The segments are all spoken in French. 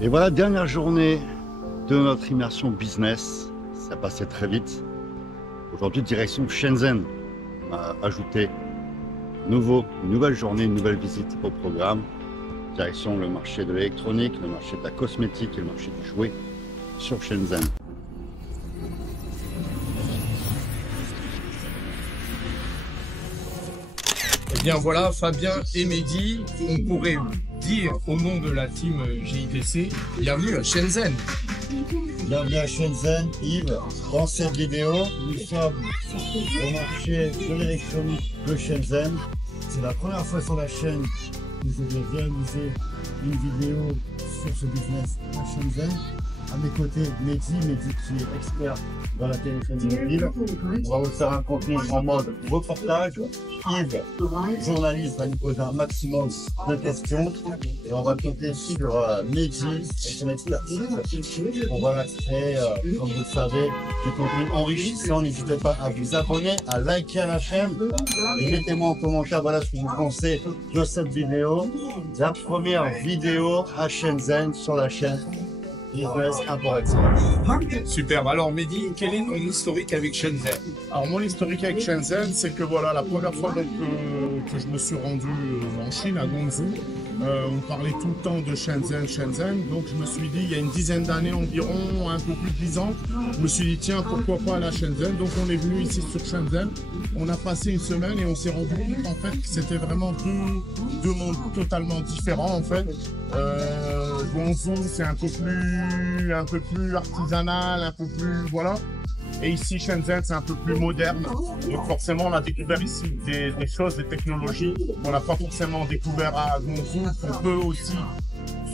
Et voilà, dernière journée de notre immersion business. Ça passait très vite. Aujourd'hui, direction Shenzhen. On a ajouté une nouvelle journée, une nouvelle visite au programme. Direction le marché de l'électronique, le marché de la cosmétique et le marché du jouet sur Shenzhen. Eh bien voilà, Fabien et Mehdi, on pourrait dire au nom de la team JITC, bienvenue à Shenzhen. Bienvenue à Shenzhen, Yves. Dans cette vidéo, nous sommes au marché de l'électronique de Shenzhen. C'est la première fois sur la chaîne que je vais réaliser une vidéo sur ce business à Shenzhen. À mes côtés, Mehdi qui est expert dans la téléphonie mobile. On va vous faire un contenu en mode reportage. Yves, journaliste, va nous poser un maximum de questions. Et on va compter sur Mehdi et son expertise. On va créer, comme vous le savez, du contenu enrichissant. N'hésitez pas à vous abonner, à liker la chaîne. Et mettez-moi en commentaire voilà ce que vous pensez de cette vidéo. La première vidéo à Shenzhen sur la chaîne. Super, alors Mehdi, quel est ton historique avec Shenzhen? Alors mon historique avec Shenzhen, c'est que voilà, la première fois donc, que je me suis rendu en Chine, à Guangzhou, on parlait tout le temps de Shenzhen, donc je me suis dit, il y a une dizaine d'années environ, un peu plus de 10 ans, je me suis dit, tiens, pourquoi pas aller à Shenzhen, donc on est venu ici sur Shenzhen, on a passé une semaine et on s'est rendu compte en fait que c'était vraiment deux mondes totalement différents en fait. Guangzhou, c'est un peu plus artisanal, un peu plus, voilà. Et ici, Shenzhen, c'est un peu plus moderne. Donc forcément, on a découvert ici des choses, des technologies qu'on n'a pas forcément découvert à Guangzhou, qu'on peut aussi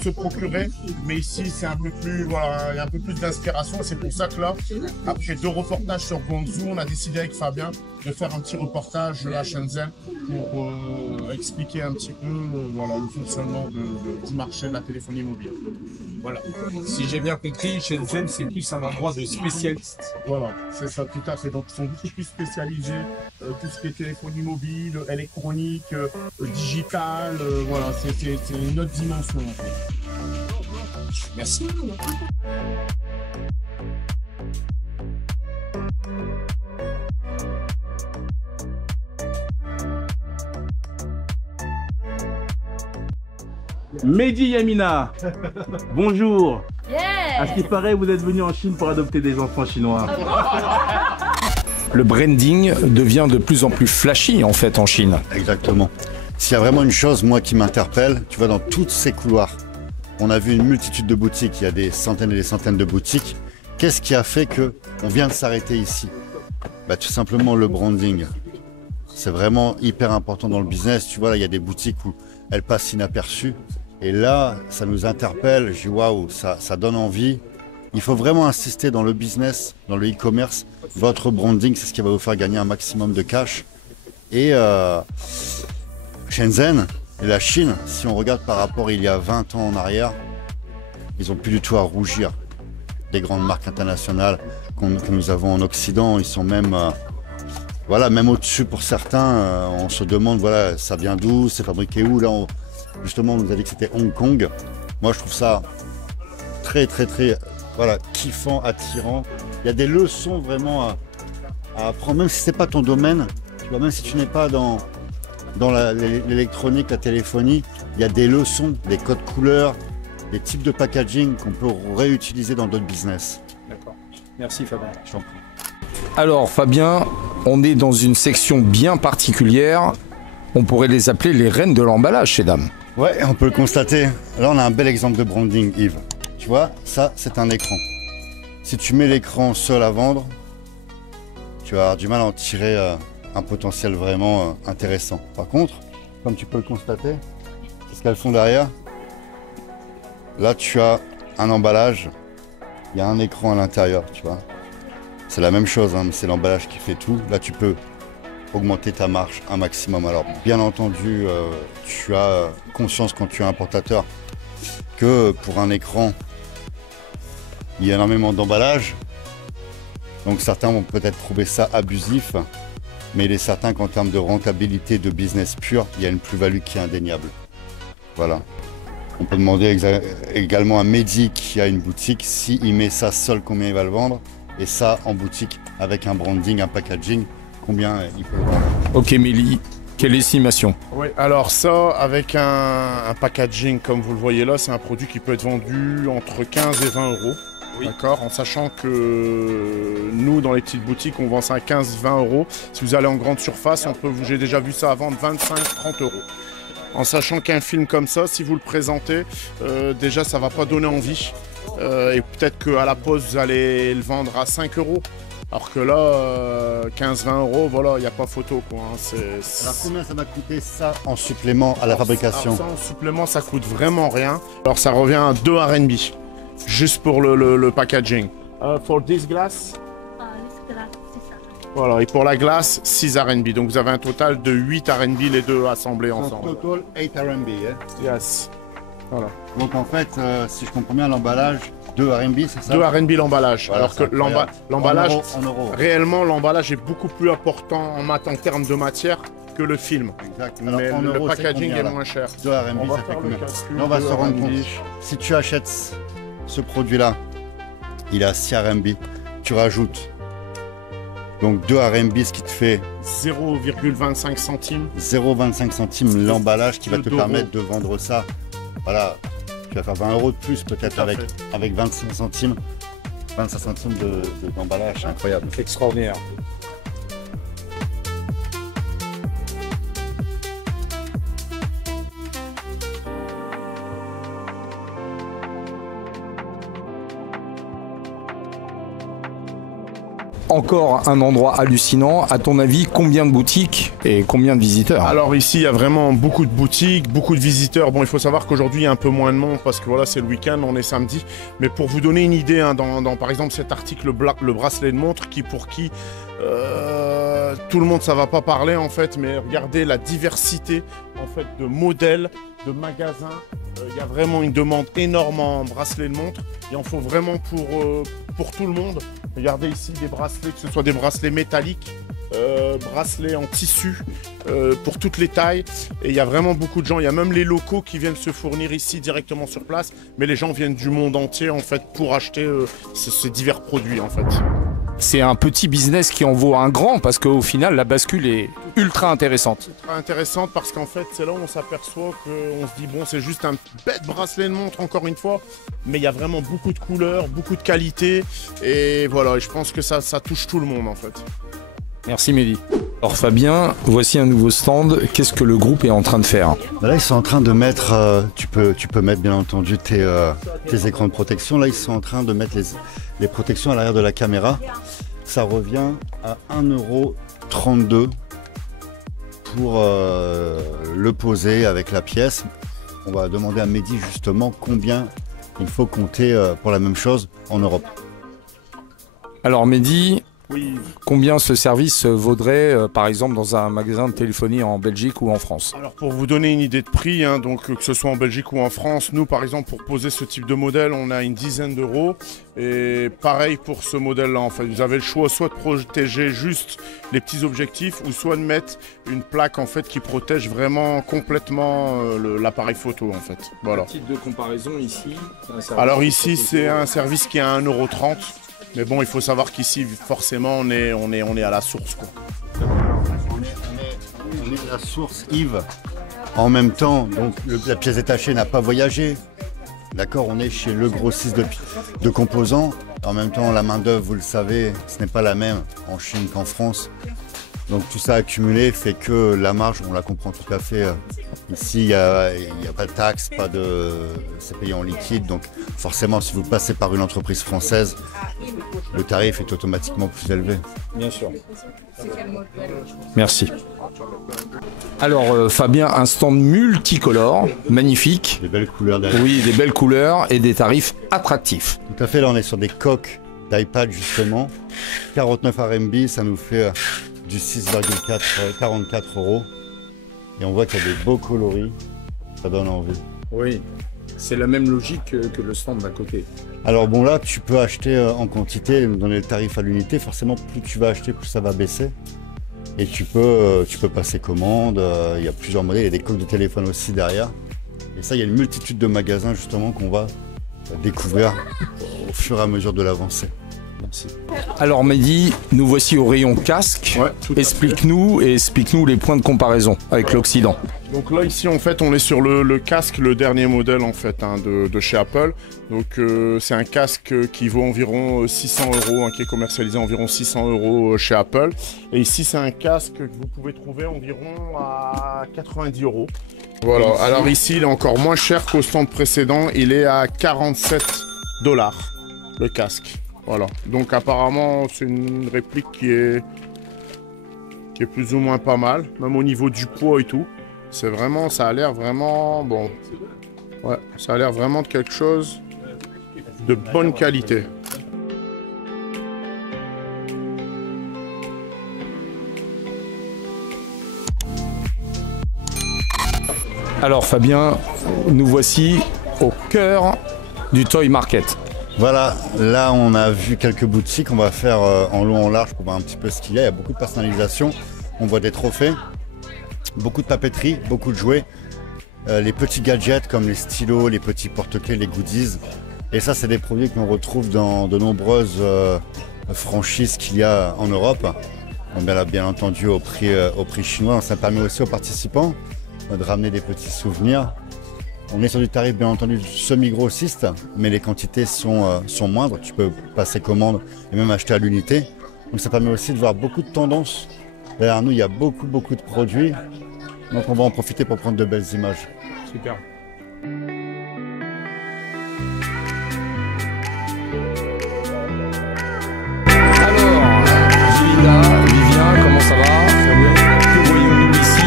se procurer. Mais ici, c'est un peu plus, voilà, il y a un peu plus d'inspiration. C'est pour ça que là, après 2 reportages sur Guangzhou, on a décidé avec Fabien de faire un petit reportage à Shenzhen pour expliquer un petit peu voilà, le fonctionnement du marché de la téléphonie mobile. Voilà. Si j'ai bien compris, Shenzhen, c'est plus un endroit de spécialistes. Voilà, c'est ça, tout à fait. Donc, ils sont beaucoup plus spécialisés, tout ce qui est téléphonie mobile, électronique, digital, voilà, c'est une autre dimension. En fait. Merci. Mehdi Yamina, bonjour. Yeah. À ce qui paraît, vous êtes venu en Chine pour adopter des enfants chinois. Le branding devient de plus en plus flashy en fait en Chine. Exactement. S'il y a vraiment une chose, moi, qui m'interpelle, tu vois, dans tous ces couloirs, on a vu une multitude de boutiques, il y a des centaines et des centaines de boutiques. Qu'est-ce qui a fait qu'on vient de s'arrêter ici? Bah, tout simplement le branding. C'est vraiment hyper important dans le business. Tu vois, là, il y a des boutiques où elles passent inaperçues. Et là, ça nous interpelle. Je dis waouh, ça donne envie. Il faut vraiment insister dans le business, dans le e-commerce. Votre branding, c'est ce qui va vous faire gagner un maximum de cash. Et Shenzhen et la Chine, si on regarde par rapport il y a 20 ans en arrière, ils n'ont plus du tout à rougir des grandes marques internationales que nous avons en Occident. Ils sont même, voilà, même au-dessus pour certains. On se demande, voilà, ça vient d'où, c'est fabriqué où. Là, justement, on nous a dit que c'était Hong Kong. Moi, je trouve ça très, voilà, kiffant, attirant. Il y a des leçons vraiment à apprendre, même si c'est pas ton domaine. Tu vois, même si tu n'es pas dans l'électronique, la téléphonie, il y a des leçons, des codes couleurs, des types de packaging qu'on peut réutiliser dans d'autres business. D'accord. Merci Fabien. Je t'en prie. Alors Fabien, on est dans une section bien particulière. On pourrait les appeler les reines de l'emballage chez Dame. Ouais, on peut le constater. Là, on a un bel exemple de branding, Yves. Tu vois, ça, c'est un écran. Si tu mets l'écran seul à vendre, tu vas avoir du mal à en tirer un potentiel vraiment intéressant. Par contre, comme tu peux le constater, c'est ce qu'elles font derrière. Là, tu as un emballage, il y a un écran à l'intérieur, tu vois. C'est la même chose, hein, mais c'est l'emballage qui fait tout. Là, tu peux augmenter ta marge un maximum. Alors, bien entendu, tu as conscience quand tu es importateur que pour un écran, il y a énormément d'emballage. Donc, certains vont peut-être trouver ça abusif, mais il est certain qu'en termes de rentabilité, de business pur, il y a une plus-value qui est indéniable. Voilà. On peut demander également à Mehdi qui a une boutique, s'il met ça seul, combien il va le vendre. Et ça en boutique avec un branding, un packaging, combien il peut le vendre. Ok Mélie, quelle estimation? Oui, alors ça, avec un packaging comme vous le voyez là, c'est un produit qui peut être vendu entre 15 et 20 euros. Oui. D'accord, en sachant que nous, dans les petites boutiques, on vend ça à 15-20 euros. Si vous allez en grande surface, j'ai déjà vu ça à vendre 25-30 euros. En sachant qu'un film comme ça, si vous le présentez, déjà ça va pas donner envie. Et peut-être qu'à la pause, vous allez le vendre à 5 euros. Alors que là, 15-20 euros, voilà, il n'y a pas photo, quoi. Hein. Alors combien ça va coûter ça en supplément à la fabrication? Alors ça, en supplément, ça coûte vraiment rien. Alors ça revient à 2 RMB, juste pour le packaging. For this glass, voilà, et pour la glace, 6 RMB. Donc vous avez un total de 8 RMB, les deux assemblés ensemble. Total 8 RMB, hein? Yes. Voilà. Donc en fait, si je comprends bien, l'emballage, 2 RMB, c'est ça? 2 RMB l'emballage. Voilà, alors que c'est incroyable. l'emballage, En euros. réellement, l'emballage est beaucoup plus important en termes de matière que le film. Exact. Alors, Mais en le euros, c'est packaging combien, est là? moins cher. 2 RMB, On va ça fait faire le combien? calcul, Là, on va 2 se rendre compte. RMB. Si tu achètes ce produit-là, il est à 6 RMB. Tu rajoutes donc 2 RMB, ce qui te fait 0,25 centimes. 0,25 centimes l'emballage qui va te D'euros. permettre de vendre ça. Voilà, tu vas faire 20 euros de plus peut-être Tout à avec 25 centimes. 25 centimes d'emballage, c'est incroyable. Extraordinaire. Encore un endroit hallucinant. À ton avis, combien de boutiques et combien de visiteurs? Alors ici, il y a vraiment beaucoup de boutiques, beaucoup de visiteurs. Bon, il faut savoir qu'aujourd'hui, il y a un peu moins de monde parce que voilà, c'est le week-end, on est samedi. Mais pour vous donner une idée, hein, dans par exemple cet article, le bracelet de montre, pour qui tout le monde, ça va pas parler en fait, mais regardez la diversité en fait de modèles, de magasins. Il y a vraiment une demande énorme en bracelet de montre. Il en faut vraiment pour tout le monde. Regardez ici des bracelets, que ce soit des bracelets métalliques, bracelets en tissu, pour toutes les tailles. Et il y a vraiment beaucoup de gens. Il y a même les locaux qui viennent se fournir ici directement sur place. Mais les gens viennent du monde entier en fait pour acheter ces divers produits en fait. C'est un petit business qui en vaut un grand parce qu'au final, la bascule est ultra intéressante. Très intéressante parce qu'en fait, c'est là où on s'aperçoit qu'on se dit, bon, c'est juste un bête bracelet de montre, encore une fois, mais il y a vraiment beaucoup de couleurs, beaucoup de qualité, et voilà, et je pense que ça touche tout le monde, en fait. Merci Mehdi. Alors Fabien, voici un nouveau stand. Qu'est-ce que le groupe est en train de faire? Là, ils sont en train de mettre, tu peux mettre bien entendu tes écrans de protection. Là, ils sont en train de mettre les protections à l'arrière de la caméra. Ça revient à 1,32 € pour le poser avec la pièce. On va demander à Mehdi justement combien il faut compter pour la même chose en Europe. Alors Mehdi, Oui. combien ce service vaudrait par exemple dans un magasin de téléphonie en Belgique ou en France? Alors pour vous donner une idée de prix, hein, donc que ce soit en Belgique ou en France, nous par exemple pour poser ce type de modèle, on a une dizaine d'euros. Et pareil pour ce modèle-là, en fait, vous avez le choix soit de protéger juste les petits objectifs, ou soit de mettre une plaque en fait qui protège vraiment complètement l'appareil photo en fait. Voilà. Type de comparaison ici. Alors ici c'est un service qui est à 1,30 €. Mais bon, il faut savoir qu'ici, forcément, on est à la source, quoi. On est à la source Yves. En même temps, donc la pièce détachée n'a pas voyagé. D'accord, on est chez le grossiste de composants. En même temps, la main-d'œuvre, vous le savez, ce n'est pas la même en Chine qu'en France. Donc tout ça accumulé fait que la marge, on la comprend tout à fait. Ici, il n'y a pas de taxe, c'est payé en liquide. Donc forcément, si vous passez par une entreprise française, le tarif est automatiquement plus élevé. Bien sûr. Merci. Alors Fabien, un stand multicolore, magnifique. Des belles couleurs derrière. Oui, des belles couleurs et des tarifs attractifs. Tout à fait, là on est sur des coques d'iPad justement. 49 RMB, ça nous fait du 6,44 €. Et on voit qu'il y a des beaux coloris, ça donne envie. Oui, c'est la même logique que le stand d'à côté. Alors bon là, tu peux acheter en quantité, donner le tarif à l'unité. Forcément, plus tu vas acheter, plus ça va baisser. Et tu peux passer commande, il y a plusieurs modèles, il y a des coques de téléphone aussi derrière. Et ça, il y a une multitude de magasins justement qu'on va découvrir au fur et à mesure de l'avancée. Merci. Alors Mehdi, nous voici au rayon casque. Ouais, tout à fait. Explique-nous les points de comparaison avec l'Occident. Donc là ici en fait on est sur le casque, le dernier modèle en fait de chez Apple. Donc c'est un casque qui vaut environ 600 €, qui est commercialisé à environ 600 € chez Apple. Et ici c'est un casque que vous pouvez trouver environ à 90 €. Voilà, alors ici il est encore moins cher qu'au stand précédent, il est à 47 $ le casque. Voilà, donc apparemment c'est une réplique qui est plus ou moins pas mal, même au niveau du poids et tout. C'est vraiment, ça a l'air vraiment bon. Ouais, ça a l'air vraiment de quelque chose de bonne qualité. Alors Fabien, nous voici au cœur du Toy Market. Voilà, là on a vu quelques boutiques, on va faire en long en large pour voir un petit peu ce qu'il y a. Il y a beaucoup de personnalisation, on voit des trophées, beaucoup de papeterie, beaucoup de jouets, les petits gadgets comme les stylos, les petits porte-clés, les goodies. Et ça c'est des produits que l'on retrouve dans de nombreuses franchises qu'il y a en Europe. Bien entendu au prix chinois, ça permet aussi aux participants de ramener des petits souvenirs. On est sur du tarif bien entendu semi-grossiste, mais les quantités sont moindres. Tu peux passer commande et même acheter à l'unité. Donc ça permet aussi de voir beaucoup de tendances. Derrière nous, il y a beaucoup de produits. Donc on va en profiter pour prendre de belles images. Super. Alors, Vivien, comment ça va? Que voyons-nous ici?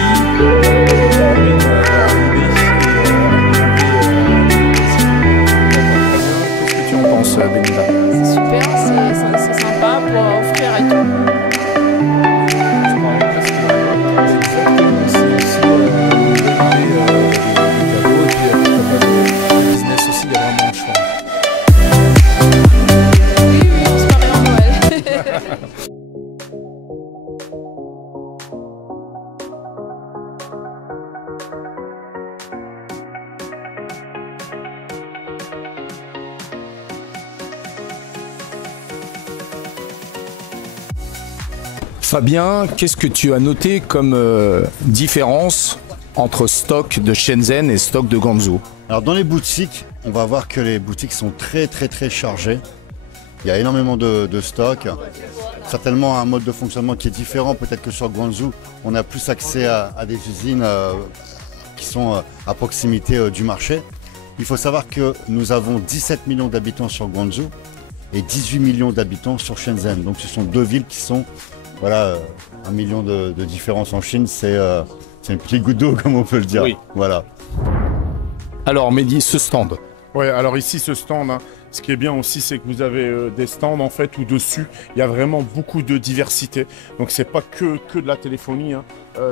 Qu'est-ce que tu en penses, Benita? C'est super, c'est sympa pour offrir et tout. C'est aussi une cadeau et puis le business aussi, il y a vraiment un choix. Oui, on se marie en Noël. Fabien, qu'est-ce que tu as noté comme différence entre stock de Shenzhen et stock de Guangzhou? Alors dans les boutiques, on va voir que les boutiques sont très chargées. Il y a énormément de stock. Certainement un mode de fonctionnement qui est différent. Peut-être que sur Guangzhou, on a plus accès à des usines qui sont à proximité du marché. Il faut savoir que nous avons 17 millions d'habitants sur Guangzhou et 18 millions d'habitants sur Shenzhen. Donc ce sont deux villes qui sont, voilà, 1 million de différence en Chine, c'est une petite goutte d'eau comme on peut le dire. Oui. Voilà. Alors Mehdi, ce stand. Ouais, alors ici ce stand, hein, ce qui est bien aussi, c'est que vous avez des stands en fait où dessus il y a vraiment beaucoup de diversité. Donc c'est pas que de la téléphonie, hein.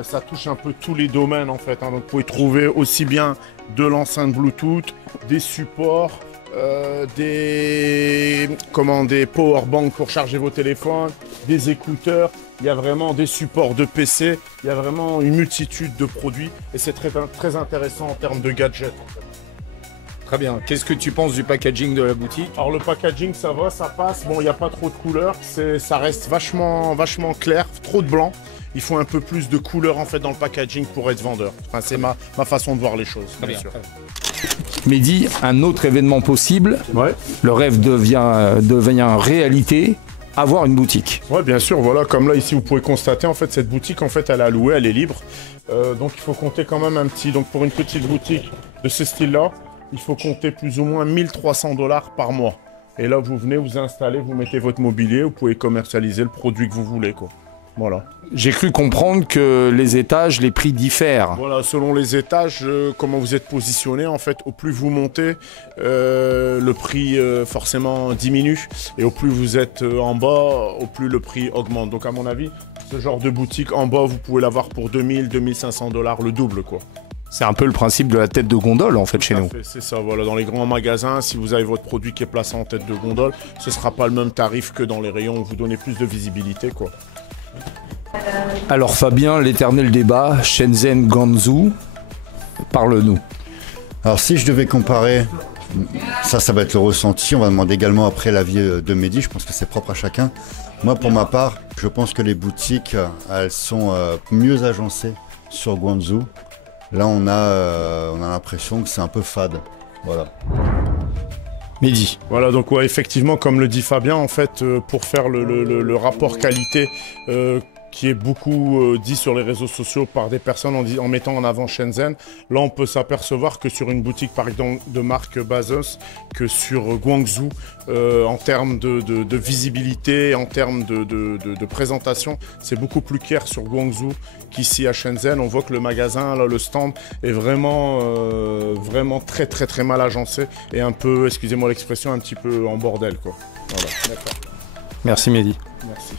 Ça touche un peu tous les domaines en fait. Hein. Donc vous pouvez trouver aussi bien de l'enceinte Bluetooth, des supports, des powerbanks pour charger vos téléphones, des écouteurs. Il y a vraiment des supports de PC. Il y a vraiment une multitude de produits et c'est très intéressant en termes de gadgets. En fait. Très bien. Qu'est-ce que tu penses du packaging de la boutique? Alors le packaging ça va, ça passe, bon il n'y a pas trop de couleurs, ça reste vachement clair, trop de blanc. Il faut un peu plus de couleurs en fait dans le packaging pour être vendeur. Enfin, c'est ma façon de voir les choses, bien sûr. Mehdi, un autre événement possible, Ouais. le rêve devient réalité, avoir une boutique. Ouais, bien sûr, voilà, comme là ici vous pouvez constater en fait cette boutique en fait elle est allouée, elle est libre. Donc il faut compter quand même un petit, donc pour une petite boutique de ce style-là, il faut compter plus ou moins 1300 $ par mois. Et là, vous venez, vous installez, vous mettez votre mobilier, vous pouvez commercialiser le produit que vous voulez, quoi. Voilà. J'ai cru comprendre que les étages, les prix diffèrent. Voilà, selon les étages, comment vous êtes positionné, en fait, au plus vous montez, le prix forcément diminue. Et au plus vous êtes en bas, au plus le prix augmente. Donc à mon avis, ce genre de boutique en bas, vous pouvez l'avoir pour 2000, 2500 $, le double, quoi. C'est un peu le principe de la tête de gondole en fait chez nous. C'est ça, voilà. Dans les grands magasins, si vous avez votre produit qui est placé en tête de gondole, ce ne sera pas le même tarif que dans les rayons où vous donnez plus de visibilité, quoi. Alors Fabien, l'éternel débat, Shenzhen, Guangzhou, parle-nous. Alors si je devais comparer, ça va être le ressenti, on va demander également après l'avis de Mehdi, je pense que c'est propre à chacun. Moi pour ma part, je pense que les boutiques, elles sont mieux agencées sur Guangzhou. Là on a l'impression que c'est un peu fade, voilà. Mehdi. Voilà, donc ouais, effectivement, comme le dit Fabien, en fait, pour faire le rapport qualité qui est beaucoup dit sur les réseaux sociaux par des personnes en mettant en avant Shenzhen, là on peut s'apercevoir que sur une boutique par exemple de marque Bezos, que sur Guangzhou, en termes de visibilité, en termes de présentation, c'est beaucoup plus clair sur Guangzhou qu'ici à Shenzhen. On voit que le magasin, là, le stand est vraiment très mal agencé et un peu, excusez-moi l'expression, un petit peu en bordel, quoi. Voilà. Merci Mehdi. Merci.